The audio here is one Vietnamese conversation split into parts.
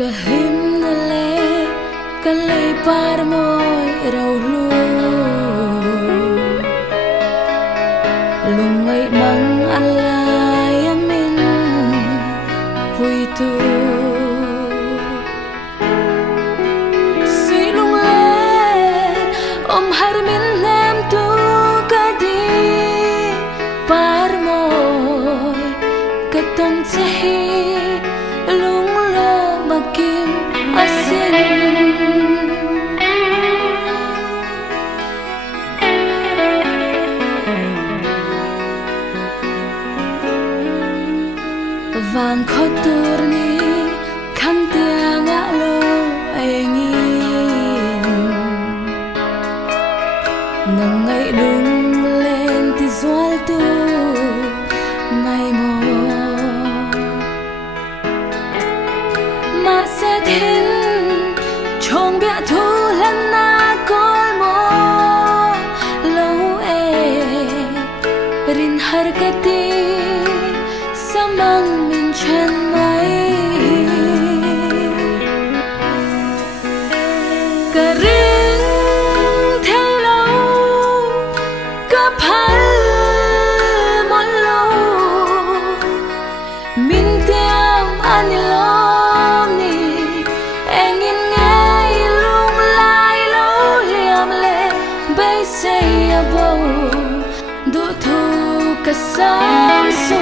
Kahim na le kalay par mo'y raw lungay mang alay amin puy tu silung le har min nem tu kadi par mo'y katong tsahi lung lo makim asin vang khotur ni khang tia ngã lo engin nang ngai lung lên ti zual tu ngai mo ma se thin chong bia thu lan na kol mo lo e rin har ka ti samang min chen mai ka ring thay lâu ka phal mon lo min tiam ani lom ni engin ngai lung lai lo liam le bay say abo du thu ka sam so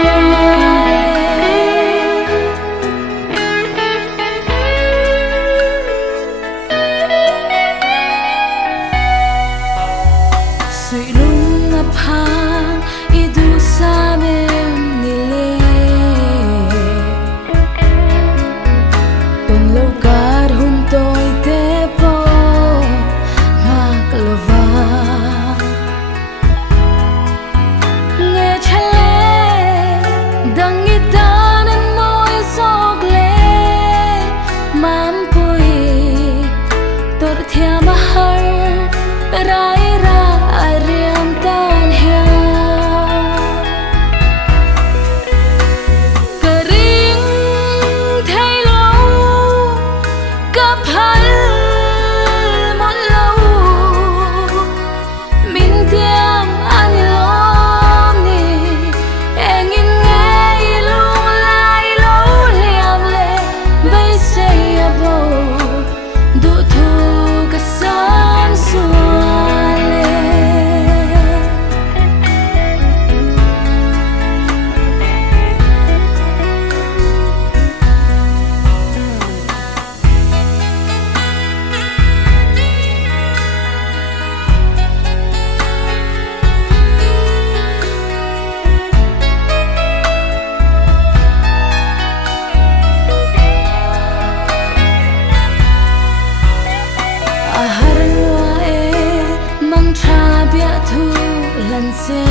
phang idu samem nile ton lokar hun toy te po maklova nge chale dang itanen moy sogle mam pui tor thia mahar rai ra ariam tan hia kering thay lâu ka phal mon lâu min tiam ani lom ni engin ngai lung lai lo liam le bay say abo du thu ka sam su ahar lua e mang cha bia thu lan se